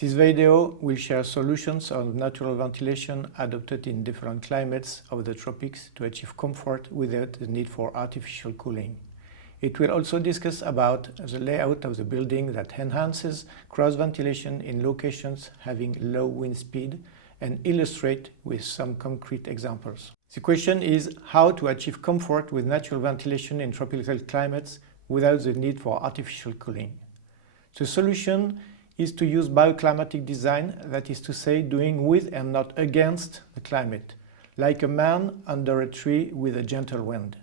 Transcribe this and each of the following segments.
This video will share solutions on natural ventilation adopted in different climates of the tropics to achieve comfort without the need for artificial cooling. It will also discuss about the layout of the building that enhances cross-ventilation in locations having low wind speed and illustrate with some concrete examples. The question is how to achieve comfort with natural ventilation in tropical climates without the need for artificial cooling. The solution is to use bioclimatic design, that is to say, doing with and not against the climate, like a man under a tree with a gentle wind.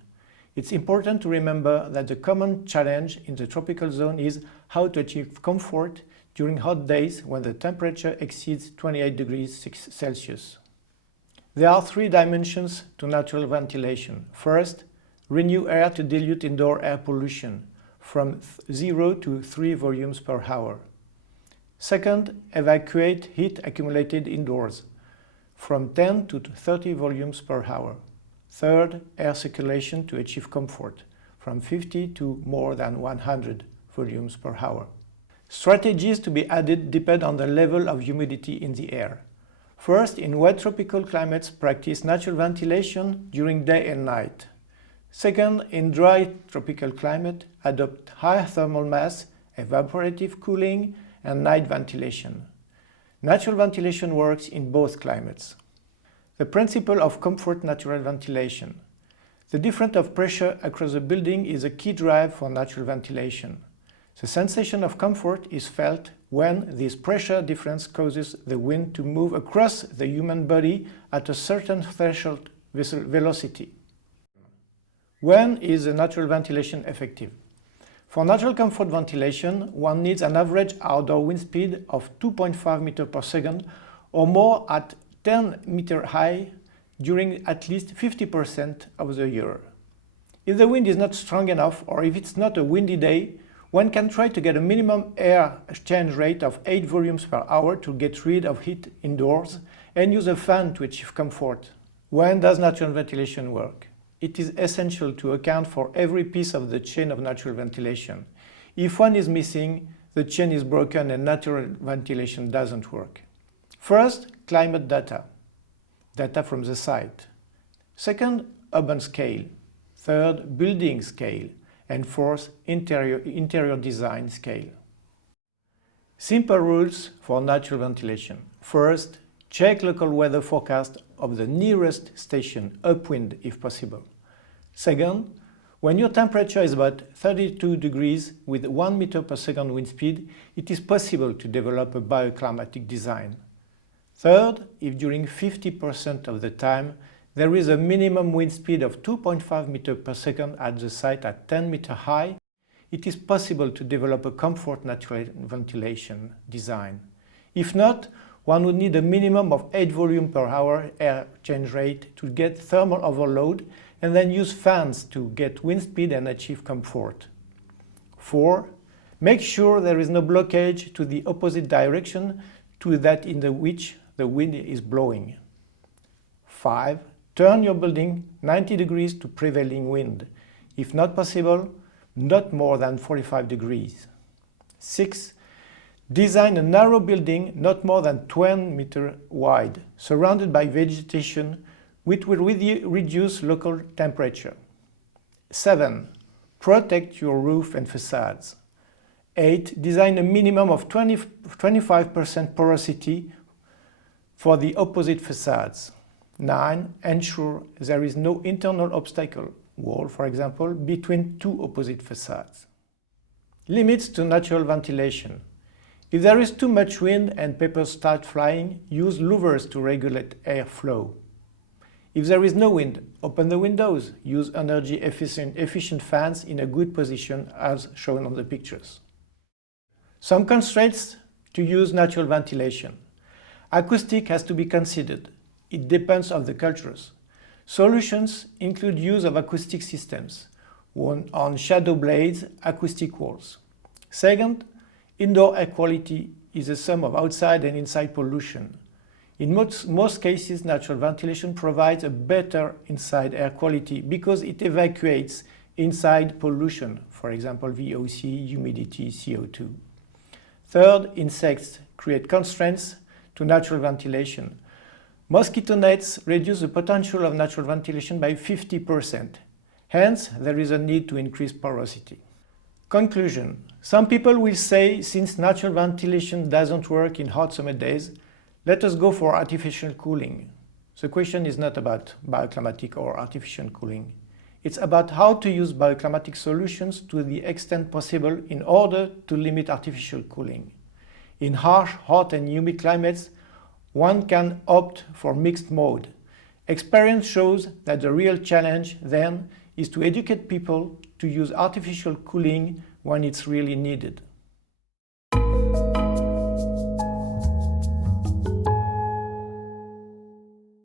It's important to remember that the common challenge in the tropical zone is how to achieve comfort during hot days when the temperature exceeds 28 degrees Celsius. There are three dimensions to natural ventilation. First, renew air to dilute indoor air pollution from 0 to 3 volumes per hour. Second, evacuate heat accumulated indoors from 10 to 30 volumes per hour. Third, air circulation to achieve comfort from 50 to more than 100 volumes per hour. Strategies to be added depend on the level of humidity in the air. First, in wet tropical climates, practice natural ventilation during day and night. Second, in dry tropical climate, adopt high thermal mass, evaporative cooling, and night ventilation. Natural ventilation works in both climates. The principle of comfort natural ventilation. The difference of pressure across the building is a key drive for natural ventilation. The sensation of comfort is felt when this pressure difference causes the wind to move across the human body at a certain threshold velocity. When is the natural ventilation effective? For natural comfort ventilation, one needs an average outdoor wind speed of 2.5 meters per second or more at 10 meters high during at least 50% of the year. If the wind is not strong enough or if it's not a windy day, one can try to get a minimum air exchange rate of 8 volumes per hour to get rid of heat indoors and use a fan to achieve comfort. When does natural ventilation work? It is essential to account for every piece of the chain of natural ventilation. If one is missing, the chain is broken and natural ventilation doesn't work. First, climate data. Data from the site. Second, urban scale. Third, building scale. And fourth, interior design scale. Simple rules for natural ventilation. First, check local weather forecast of the nearest station, upwind if possible. Second, when your temperature is about 32 degrees with 1 meter per second wind speed, it is possible to develop a bioclimatic design. Third, if during 50% of the time there is a minimum wind speed of 2.5 meters per second at the site at 10 meters high, it is possible to develop a comfort natural ventilation design. If not, one would need a minimum of 8 volume per hour air change rate to get thermal overload and then use fans to get wind speed and achieve comfort. 4. Make sure there is no blockage to the opposite direction to that in which the wind is blowing. 5. Turn your building 90 degrees to prevailing wind. If not possible, not more than 45 degrees. 6. Design a narrow building not more than 20 meters wide, surrounded by vegetation, which will reduce local temperature. 7. Protect your roof and facades. 8. Design a minimum of 25% porosity for the opposite facades. 9. Ensure there is no internal obstacle, wall for example, between two opposite facades. Limits to natural ventilation. If there is too much wind and papers start flying, use louvers to regulate airflow. If there is no wind, open the windows. Use energy efficient fans in a good position as shown on the pictures. Some constraints to use natural ventilation. Acoustic has to be considered. It depends on the cultures. Solutions include use of acoustic systems on shadow blades, acoustic walls. Second, indoor air quality is a sum of outside and inside pollution. In most cases, natural ventilation provides a better inside air quality because it evacuates inside pollution, for example VOC, humidity, CO2. Third, insects create constraints to natural ventilation. Mosquito nets reduce the potential of natural ventilation by 50%. Hence, there is a need to increase porosity. Conclusion. Some people will say, since natural ventilation doesn't work in hot summer days, let us go for artificial cooling. The question is not about bioclimatic or artificial cooling. It's about how to use bioclimatic solutions to the extent possible in order to limit artificial cooling. In harsh, hot and humid climates, one can opt for mixed mode. Experience shows that the real challenge then is to educate people to use artificial cooling when it's really needed.